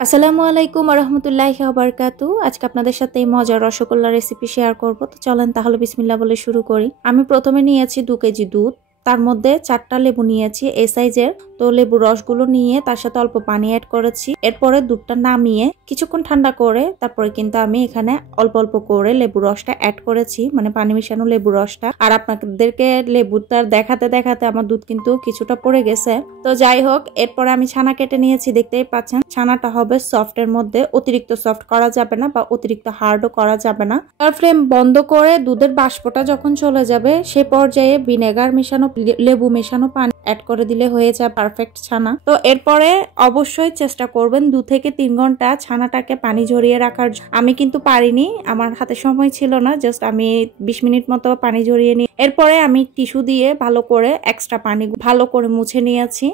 আসসালামু আলাইকুম রহমতুল্লাহি ওয়াবারাকাতু। আজকে আপনাদের সাথে এই মজার রসগোল্লা রেসিপি শেয়ার করব। তো চলেন তাহলে বিসমিল্লাহ বলে শুরু করি। আমি প্রথমে নিয়েছি 2 কেজি দুধ, তার মধ্যে 4টা লেবু নিয়েছি এই সাইজের। তো লেবু রসগুলো নিয়ে তার সাথে অল্প পানি অ্যাড করেছি। এরপরে দুধটা নামিয়ে কিছুক্ষণ ঠান্ডা করে তারপরে কিন্তু আমি এখানে অল্প অল্প করে লেবু রসটা অ্যাড করেছি, মানে পানি মিশানো লেবু রসটা। আর আপনাদেরকে লেবুটা দেখাতে দেখাতে আমার দুধ কিন্তু কিছুটা পড়ে গেছে। তো যাই হোক, এরপরে আমি ছানা কেটে নিয়েছি, দেখতেই পাচ্ছেন। ছানাটা হবে সফটের মধ্যে, অতিরিক্ত সফট করা যাবে না বা অতিরিক্ত হার্ডও করা যাবে না। আর ফ্লেম বন্ধ করে দুধের বাষ্পটা যখন চলে যাবে সে পর্যায়ে ভিনেগার মেশানো লেবু মেশানো পানি অ্যাড করে দিলে হয়ে যায় পারফেক্ট ছানা। তো এরপরে অবশ্যই চেষ্টা করবেন 2 থেকে 3 ঘন্টা ছানাটাকে পানি ঝরিয়ে রাখার। আমি কিন্তু পারিনি, আমার হাতে সময় ছিল না, জাস্ট আমি 20 মিনিট মতো পানি ঝরিয়ে নিই। এরপরে আমি টিস্যু দিয়ে ভালো করে এক্সট্রা পানি ভালো করে মুছে নিয়েছি।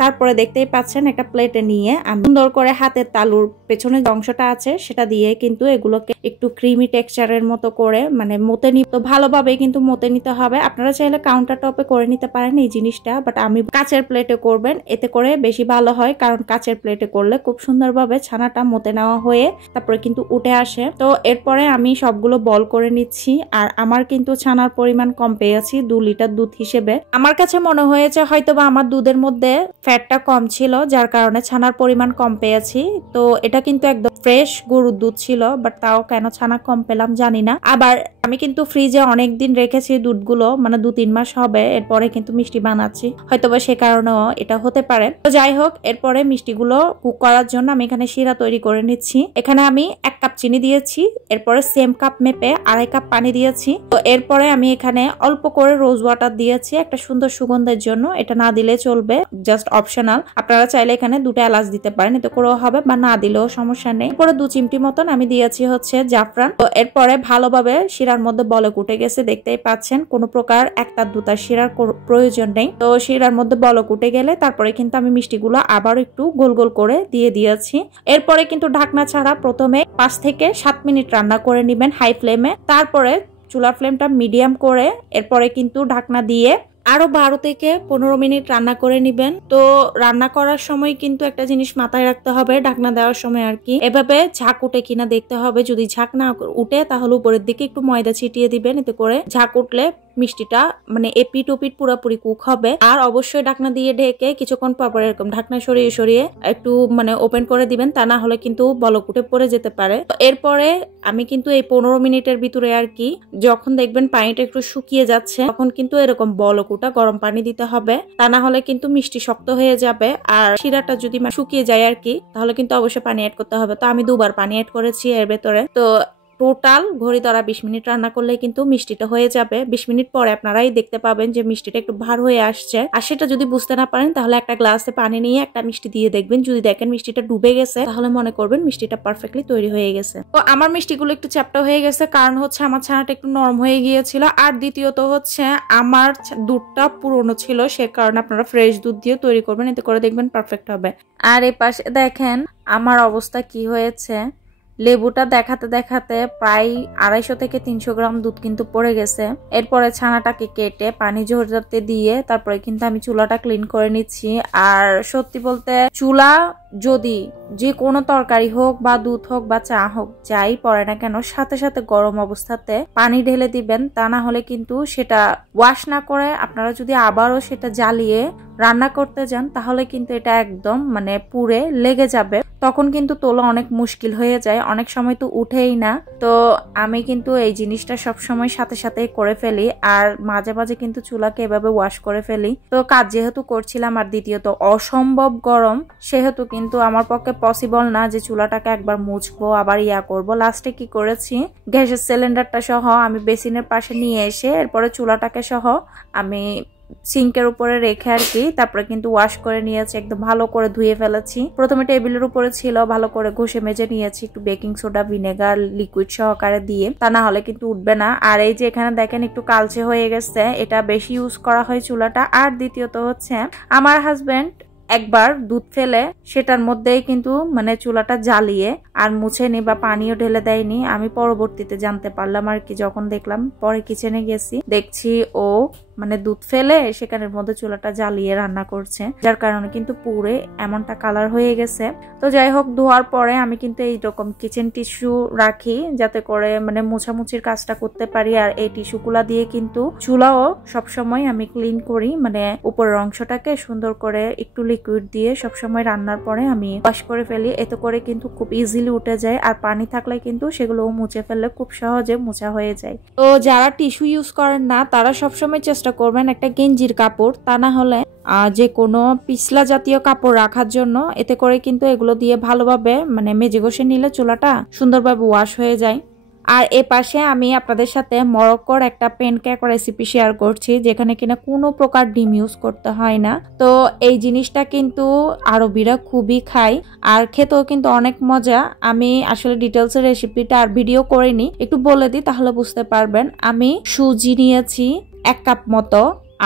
তারপরে দেখতেই পাচ্ছেন একটা প্লেটে নিয়ে আমি সুন্দর করে হাতের তালুর পেছনে যে অংশটা আছে সেটা দিয়ে কিন্তু এগুলোকে একটু ক্রিমি টেক্সচারের মতো করে মানে মতে নিতে, ভালোভাবে কিন্তু মতে নিতে হবে। আপনারা চাইলে কাউন্টার টপে করে নিতে পারেন এই জিনিসটা, বাট আমি কাচের প্লেটে করবেন, এতে করে বেশি ভালো হয়। কারণ কাচের প্লেটে করলে খুব সুন্দরভাবে ছানাটা মতে নেওয়া হয়ে তারপরে কিন্তু উঠে আসে। তো এরপরে আমি সবগুলো বল করে নিচ্ছি। আর আমার কিন্তু ছানার পরিমাণ কম পেয়েছি 2 লিটার দুধ হিসেবে। আমার কাছে মনে হয়েছে হয়তোবা আমার দুধের মধ্যে ফ্যাটটা কম ছিল, যার কারণে ছানার পরিমাণ কম পেয়েছি। তো এটা কিন্তু একদম ফ্রেশ গরুর দুধ ছিল, বাট তাও কেন ছানা কম পেলাম জানি না। আবার আমি কিন্তু ফ্রিজে অনেকদিন রেখেছি দুধগুলো, মানে 2-3 মাস হবে। এরপরে কিন্তু মিষ্টি বানাচ্ছি, হয়তোবা সে কারণেও এটা হতে পারে। তো যাই হোক, এরপরে মিষ্টিগুলো কুক করার জন্য আমি এখানে শিরা তৈরি করে নিচ্ছি। এখানে আমি 1 কাপ চিনি দিয়েছি, এরপরে সেম কাপ মেপে 2.5 কাপ পানি দিয়েছি। তো এরপরে আমি এখানে অল্প করে রোজ ওয়াটার দিয়েছি একটা সুন্দর সুগন্ধের জন্য। এটা না দিলে চলবে, জাস্ট অপশনাল। আপনারা চাইলে এখানে 2টা এলাচ দিতে পারেন, এতে করেও হবে, বা না দিলেও সমস্যা নেই। এরপরে 2 চিমটি মতন আমি দিয়েছি হচ্ছে জাফরান। তো এরপরে ভালোভাবে শিরার মধ্যে বলক উঠে গেছে, দেখতেই পাচ্ছেন। কোনো প্রকার একটা দুটা শিরার প্রয়োজন নেই। তো শিরার মধ্যে বলক উঠে গেলে তারপরে কিন্তু আমি মিষ্টিগুলো আবার একটু গোল গোল করে দিয়ে দিয়েছি। এরপরে কিন্তু ঢাকনা ছাড়া প্রথমে 5 থেকে 7 মিনিট রান্না করে নেবেন হাই ফ্লেমে। তারপরে চুলার ফ্লেমটা মিডিয়াম করে এরপরে কিন্তু ঢাকনা দিয়ে আরো 12 থেকে 15 মিনিট রান্না করে নিবেন। তো রান্না করার সময় কিন্তু একটা জিনিস মাথায় রাখতে হবে, ঢাকনা দেওয়ার সময় আর কি, এভাবে ঝাঁক উঠে কিনা দেখতে হবে। যদি ঝাঁক না উঠে তাহলে উপরের দিকে একটু ময়দা ছিটিয়ে দিবেন, এতে করে ঝাঁক উঠলে মিষ্টিটা মানে এপিট ওপিট পুরোপুরি কুক হবে। আর অবশ্যই ঢাকনা দিয়ে ঢেকে কিছুক্ষণ পর এরকম ঢাকনা সরিয়ে সরিয়ে একটু মানে ওপেন করে দিবেন, তা না হলে কিন্তু বলক উঠে পড়ে যেতে পারে। এরপরে আমি কিন্তু এই 15 মিনিটের ভিতরে আর কি, যখন দেখবেন পানিটা একটু শুকিয়ে যাচ্ছে তখন কিন্তু এরকম বলক উঠা গরম পানি দিতে হবে, তা না হলে কিন্তু মিষ্টি শক্ত হয়ে যাবে। আর শিরাটা যদি শুকিয়ে যায় আর কি, তাহলে কিন্তু অবশ্যই পানি অ্যাড করতে হবে। তো আমি 2বার পানি অ্যাড করেছি এর ভেতরে। তো টোটাল ঘড়ি ধরা 20 মিনিট রান্না করলে কিন্তু মিষ্টিটা হয়ে যাবে। 20 মিনিট পরে আপনারাই দেখতে পাবেন যে মিষ্টিটা একটু ভার হয়ে আসছে। আর সেটা যদি বুঝতে না পারেন তাহলে একটা গ্লাসে পানি নিয়ে একটা মিষ্টি দিয়ে দেখবেন, যদি দেখেন মিষ্টিটা ডুবে গেছে তাহলে মনে করবেন মিষ্টিটা পারফেক্টলি তৈরি হয়ে গেছে। তো আমার মিষ্টিগুলো একটু চ্যাপ্টা হয়ে গেছে, কারণ হচ্ছে আমার ছানাটা একটু নরম হয়ে গিয়েছিল। আর দ্বিতীয়ত হচ্ছে আমার দুধটা পুরনো ছিল, সে কারণে আপনারা ফ্রেশ দুধ দিয়ে তৈরি করবেন, এতে করে দেখবেন পারফেক্ট হবে। আর এই পাশে দেখেন আমার অবস্থা কি হয়েছে। লেবুটা দেখাতে দেখাতে প্রায় 250 থেকে 300 গ্রাম দুধ কিন্তু পড়ে গেছে। এরপরে ছানাটাকে কেটে পানি ঝরাতে দিয়ে তারপরে কিন্তু আমি চুলাটা ক্লিন করে নিচ্ছি। আর সত্যি বলতে চুলা যদি যে কোনো তরকারি হোক বা দুধ হোক বা চা হোক যাই পড়ে না কেন, সাথে সাথে গরম অবস্থাতে পানি ঢেলে দিবেন, তা না হলে কিন্তু সেটা ওয়াশ না করে আপনারা যদি আবারও সেটা জ্বালিয়ে রান্না করতে যান তাহলে কিন্তু এটা একদম মানে পুড়ে লেগে যাবে, তখন কিন্তু তোলা অনেক মুশকিল হয়ে যায়, অনেক সময় তো উঠেই না। তো আমি কিন্তু এই জিনিসটা সব সময় সাথে সাথে করে ফেলি, আর মাঝে মাঝে কিন্তু চুলাকে এভাবে ওয়াশ করে ফেলি। তো কাজ যেহেতু করছিলাম আর দ্বিতীয়ত অসম্ভব গরম, সেহেতু কিন্তু আমার পক্ষে পসিবল না যে চুলাটাকে একবার মুছবো আবার করব। লাস্টে কি করেছি, গ্যাসের সিলিন্ডারটা সহ আমি বেসিনের পাশে নিয়ে এসে এরপরে চুলাটাকে সহ আমি সিঙ্কের উপরে রেখে আর কি তারপরে কিন্তু ওয়াশ করে নিয়েছি, একদম ভালো করে ধুয়ে ফেলেছি। প্রথমে টেবিলের উপরে ছিল, ভালো করে ঘষে মেজে নিয়েছি একটু বেকিং সোডা ভিনেগার লিকুইড সহকারে দিয়ে, তা না হলে কিন্তু উঠবে না। আর এই যে এখানে দেখেন একটু কালচে হয়ে গেছে, এটা বেশি ইউজ করা হয় চুলাটা। আর দ্বিতীয়ত হচ্ছে আমার হাজবেন্ড একবার দুধ ফেলে সেটার মধ্যেই কিন্তু মানে চুলাটা জ্বালিয়ে আর মুছেনি বা পানিও ঢেলে দেয়নি। আমি পরবর্তীতে জানতে পারলাম আর কি, যখন দেখলাম। পরে কিচেনে গেছি, দেখছি ও মানে দুধ ফেলে সেখানের মধ্যে চুলাটা জ্বালিয়ে রান্না করছে, যার কারণে কিন্তু পুরে এমনটা কালার হয়ে গেছে। তো যাই হোক, ধোয়ার পরে আমি কিন্তু এইরকম কিচেন টিস্যু রাখি যাতে করে মানে মোছামুছির কাজটা করতে পারি। আর এই টিস্যুগুলা দিয়ে কিন্তু চুলাও সবসময় আমি ক্লিন করি, মানে উপরের অংশটাকে সুন্দর করে একটু লিকুইড দিয়ে সবসময় রান্নার পরে আমি ওয়াশ করে ফেলি। এতে করে কিন্তু খুব ইজিলি উঠে যায়, আর পানি থাকলে কিন্তু সেগুলোও মুছে ফেললে খুব সহজে মোছা হয়ে যায়। তো যারা টিস্যু ইউজ করেন না তারা সবসময় চেষ্টা করবেন একটা গেঞ্জির কাপড়, তা না হলে যে কোনো পিছলা জাতীয় কাপড় রাখার জন্য। এতে করে কিন্তু এগুলো দিয়ে ভালোভাবে মানে মেজে ঘষে নিলে চুলাটা সুন্দরভাবে ওয়াশ হয়ে যায়। আর এ পাশে আমি আপনাদের সাথে মরক্কোর একটা প্যানকেক রেসিপি শেয়ার করছি, যেখানে কিনা কোনো প্রকার ডিম ইউজ করতে হয় না। তো এই জিনিসটা কিন্তু আরবিরা খুবই খায় আর খেতেও কিন্তু অনেক মজা। আমি আসলে ডিটেলসের রেসিপিটা আর ভিডিও করিনি, একটু বলে দিই তাহলে বুঝতে পারবেন। আমি সুজি নিয়েছি 1 কাপ মতো,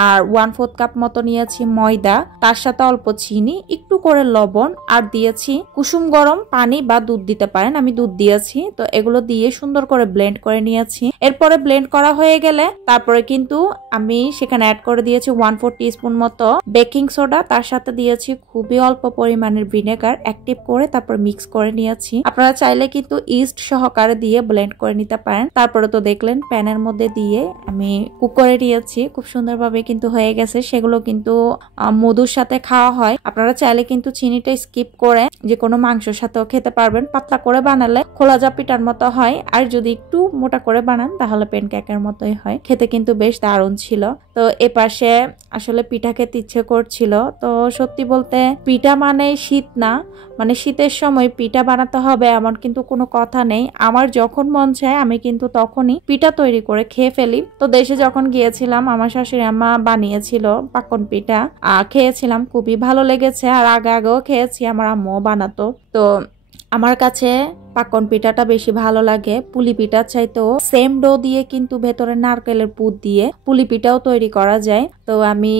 আর 1/4 কাপ মতো নিয়েছি ময়দা, তার সাথে অল্প চিনি, একটু করে লবণ, আর দিয়েছি কুসুম গরম পানি বা দুধ দিতে পারেন, আমি দুধ দিয়েছি। তো এগুলো দিয়ে সুন্দর করে ব্লেন্ড করে নিয়েছি। এরপরে ব্লেন্ড করা হয়ে গেলে তারপরে কিন্তু আমি সেখানে অ্যাড করে দিয়েছি 1/4 টিস্পুন মতো বেকিং সোডা, তার সাথে দিয়েছি খুবই অল্প পরিমাণের ভিনেগার, অ্যাক্টিভ করে তারপর মিক্স করে নিয়েছি। আপনারা চাইলে কিন্তু ইস্ট সহকারে দিয়ে ব্লেন্ড করে নিতে পারেন। তারপরে তো দেখলেন প্যানের মধ্যে দিয়ে আমি কুক করে নিয়েছি, খুব সুন্দরভাবে কিন্তু হয়ে গেছে। সেগুলো কিন্তু মধুর সাথে খাওয়া হয়। আপনারা চাইলে কিন্তু চিনিটা স্কিপ করে যে কোনো মাংসের সাথেও খেতে পারবেন। পাতলা করে বানালে খোলাজা পিঠার মতো হয়, আর যদি একটু মোটা করে বানান তাহলে প্যানকেকের মতোই হয়। খেতে কিন্তু বেশ দারুণ ছিল। তো এ পাশে আসলে পিঠা খেতে ইচ্ছে করছিল। তো সত্যি বলতে পিঠা মানে শীত না, মানে শীতের সময় পিঠা বানাতে হবে এমন কিন্তু কোনো কথা নেই। আমার যখন মন চায় আমি কিন্তু তখনই পিঠা তৈরি করে খেয়ে ফেলি। তো দেশে যখন গিয়েছিলাম আমার শাশুড়ি আম্মা বানিয়েছিল পাকন পিঠা, খেয়েছিলাম, খুবই ভালো লেগেছে। আর আগেও খেয়েছি, আমার আম্মুও বানাতো। তো আমার কাছে পাকন পিঠাটা বেশি ভালো লাগে পুলি পিঠার চাইতেও। সেম ডো দিয়ে কিন্তু ভেতরে নারকেলের পুর দিয়ে পুলি পিঠাও তৈরি করা যায়। তো আমি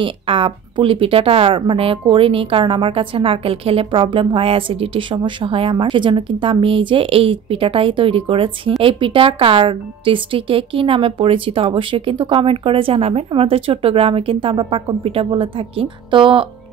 পুলি পিঠাটা মানে করিনি, কারণ আমার কাছে নারকেল খেলে প্রবলেম হয়, অ্যাসিডিটির সমস্যা হয় আমার, সেজন্য কিন্তু আমি এই পিঠাটাই তৈরি করেছি। এই পিঠা কার ডিস্ট্রিক্টে কি নামে পরিচিত অবশ্যই কিন্তু কমেন্ট করে জানাবেন। আমাদের চট্টগ্রামে কিন্তু আমরা পাকন পিঠা বলে থাকি। তো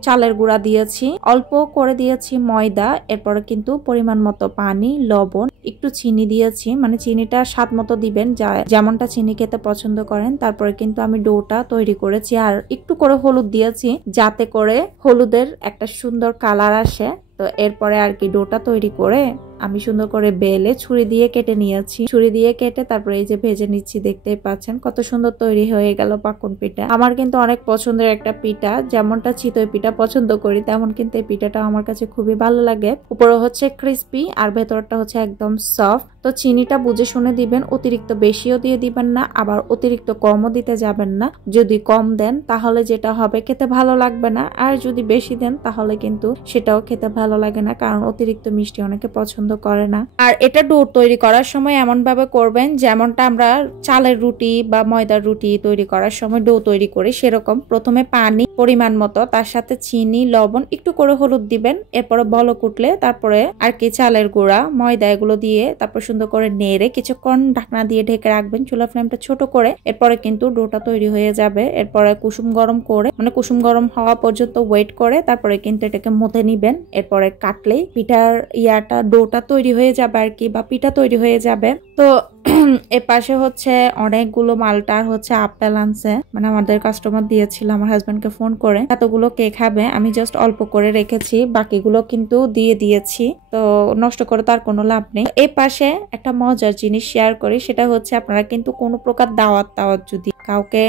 চালের গুঁড়া দিয়েছি, অল্প করে দিয়েছি ময়দা, এরপরে কিন্তু পরিমাণ মতো পানি, লবণ, একটু চিনি দিয়েছি, মানে চিনিটা স্বাদ মতো দিবেন, যেমনটা চিনি খেতে পছন্দ করেন। তারপরে কিন্তু আমি ডোটা তৈরি করেছি, আর একটু করে হলুদ দিয়েছি যাতে করে হলুদের একটা সুন্দর কালার আসে। তো এরপরে আর কি ডোটা তৈরি করে আমি সুন্দর করে বেলে ছুরি দিয়ে কেটে নিয়েছি। ছুরি দিয়ে কেটে তারপরে এই যে ভেজে নিচ্ছি, দেখতেই পাচ্ছেন কত সুন্দর তৈরি হয়ে গেল পাকন পিঠা। আমার কিন্তু অনেক পছন্দের একটা পিঠা, যেমনটা চিতই পিঠা পছন্দ করি তেমন কিন্তু এই পিঠাটা আমার কাছে খুবই ভালো লাগে। উপরে হচ্ছে ক্রিস্পি আর ভেতরটা হচ্ছে একদম সফট। তো চিনিটা বুঝে শুনে দিবেন, অতিরিক্ত বেশিও দিয়ে দিবেন না, আবার অতিরিক্ত কমও দিতে যাবেন না। যদি কম দেন তাহলে যেটা হবে খেতে ভালো লাগবে না, আর যদি বেশি দেন তাহলে কিন্তু সেটাও খেতে ভালো লাগে না, কারণ অতিরিক্ত মিষ্টি অনেকে পছন্দ করে না। আর এটা ডো তৈরি করার সময় এমন ভাবে করবেন যেমনটা আমরা চালের রুটি বা ময়দার রুটি তৈরি করার সময় ডো তৈরি করি সেরকম। প্রথমে পানি পরিমাণ মতো, তার সাথে চিনি, লবণ, একটু করে হলুদ দিবেন। এরপরে বলক উঠলে তারপরে আর কি চালের গুঁড়া, ময়দা এগুলো দিয়ে তারপর সুন্দর করে নেড়ে কিছুক্ষণ ঢাকনা দিয়ে ঢেকে রাখবেন, চুলা ফ্লেমটা ছোট করে। এরপরে কিন্তু ডোটা তৈরি হয়ে যাবে। এরপরে কুসুম গরম করে, মানে কুসুম গরম হওয়া পর্যন্ত ওয়েট করে তারপরে কিন্তু এটাকে মথে নিবেন। এরপরে কাটলেই পিঠার ডোটা তৈরি হয়ে যাবে আর কি, বা পিঠা তৈরি হয়ে যাবে। তো এর পাশে হচ্ছে অনেকগুলো মালটার হচ্ছে আপেল আনছে, মানে আমাদের কাস্টমার দিয়েছিল আমার হাজবেন্ডকে ফোন করে। এতগুলো কে খাবে, আমি জাস্ট অল্প করে রেখেছি, বাকিগুলো কিন্তু দিয়ে দিয়েছি। তো নষ্ট করে তার কোনো লাভ নেই। এই পাশে একটা মজার জিনিস শেয়ার করি, সেটা হচ্ছে আপনারা কিন্তু কোনো প্রকার দাওয়াত যদি কাউকে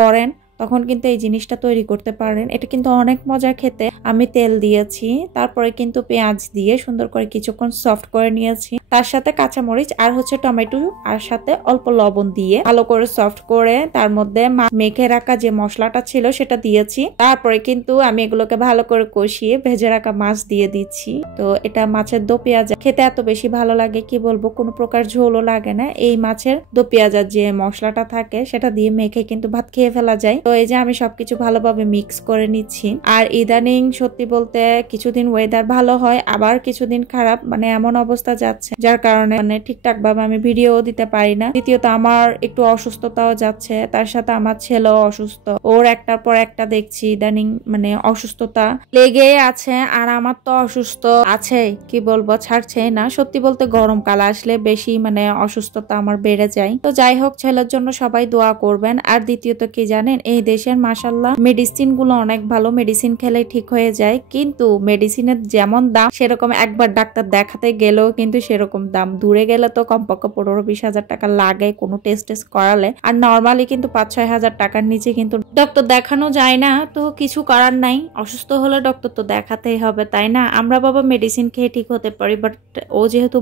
করেন তখন কিন্তু এই জিনিসটা তৈরি করতে পারেন। এটা কিন্তু অনেক মজা খেতে। আমি তেল দিয়েছি, তারপরে কিন্তু পেঁয়াজ দিয়ে সুন্দর করে কিছুক্ষণ সফট করে নিয়েছি, তার সাথে কাঁচামরিচ আর হচ্ছে টমেটো আর সাথে অল্প লবণ দিয়ে ভালো করে সফট করে তার মধ্যে মেখে রাখা যে মশলাটা ছিল সেটা দিয়েছি। তারপরে কিন্তু আমি এগুলোকে ভালো করে কষিয়ে ভেজে রাখা মাছ দিয়ে দিচ্ছি। তো এটা মাছের দো পেঁয়াজা খেতে এত বেশি ভালো লাগে কি বলবো, কোনো প্রকার ঝোলও লাগে না। এই মাছের দো পেঁয়াজার যে মশলাটা থাকে সেটা দিয়ে মেখে কিন্তু ভাত খেয়ে ফেলা যায়। তো এই যে আমি সবকিছু ভালোভাবে মিক্স করে নিচ্ছি। আর ইদানিং সত্যি বলতে কিছুদিন ওয়েদার ভালো হয়, আবার কিছুদিন খারাপ, মানে এমন অবস্থা যাচ্ছে যার কারণে মানে ঠিকঠাক ভাবে আমি ভিডিও দিতে পারি না। দ্বিতীয়ত আমার একটু অসুস্থতাও যাচ্ছে, তার সাথে আমার ছেলেও অসুস্থ, ওর একটার পর একটা দেখছি ইদানিং মানে অসুস্থতা লেগে আছে। আর আমার তো অসুস্থ আছে, কি বলবো, ছাড়ছে না। সত্যি বলতে গরমকাল আসলে বেশি মানে অসুস্থতা আমার বেড়ে যায়। তো যাই হোক, ছেলের জন্য সবাই দোয়া করবেন। আর দ্বিতীয়ত কি জানেন, এই দেশের মাশাআল্লাহ মেডিসিন গুলো অনেক ভালো, মেডিসিন খেলে ঠিক হয়ে যায়, কিন্তু মেডিসিনের যেমন দাম সেরকম একবার ডাক্তার দেখাতে গেলেও কিন্তু সেরকম দাম। দূরে গেলে তো কমপক্ষে 15-20 হাজার টাকা লাগে কোনো টেস্ট করালে, আর নর্মালি কিন্তু 5-6 হাজার টাকার নিচে কিন্তু ডক্টর দেখানো যায় না। তো কিছু করার নাই, অসুস্থ হলে ডক্টর তো দেখাতেই হবে, তাই না? আমরা বাবা মেডিসিন খেয়ে ঠিক হতে পারি, বাট ও যেহেতু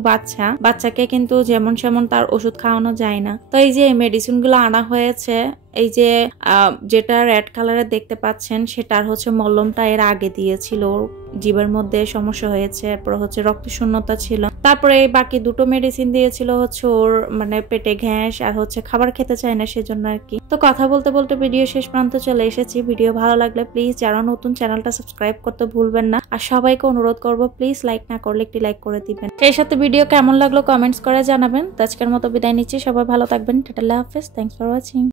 বাচ্চাকে কিন্তু যেমন সেমন তার ওষুধ খাওয়ানো যায় না। তো এই যে মেডিসিন গুলো আনা হয়েছে, এই যে যেটা রেড কালারের দেখতে পাচ্ছেন সেটার হচ্ছে মলমটা এর আগে দিয়েছিল, জিভের মধ্যে সমস্যা হয়েছে, এরপর হচ্ছে রক্ত শূন্যতা ছিল, তারপরে এই বাকি দুটো মেডিসিন দিয়েছিল হচ্ছে ওর মানে পেটে গ্যাস আর হচ্ছে খাবার খেতে চায় না সেজন্য আর কি। তো কথা বলতে বলতে ভিডিও শেষ প্রান্ত চলে এসেছি। ভিডিও ভালো লাগলে প্লিজ যারা নতুন চ্যানেলটা সাবস্ক্রাইব করতে ভুলবেন না, আর সবাইকে অনুরোধ করবো প্লিজ লাইক না করলে একটি লাইক করে দিবেন। সেই সাথে ভিডিও কেমন লাগলো কমেন্টস করে জানাবেন। তো আজকের মতো বিদায় নিচ্ছি, সবাই ভালো থাকবেন, টাটা, আল্লাহ হাফেজ, থ্যাঙ্কস ফর ওয়াচিং।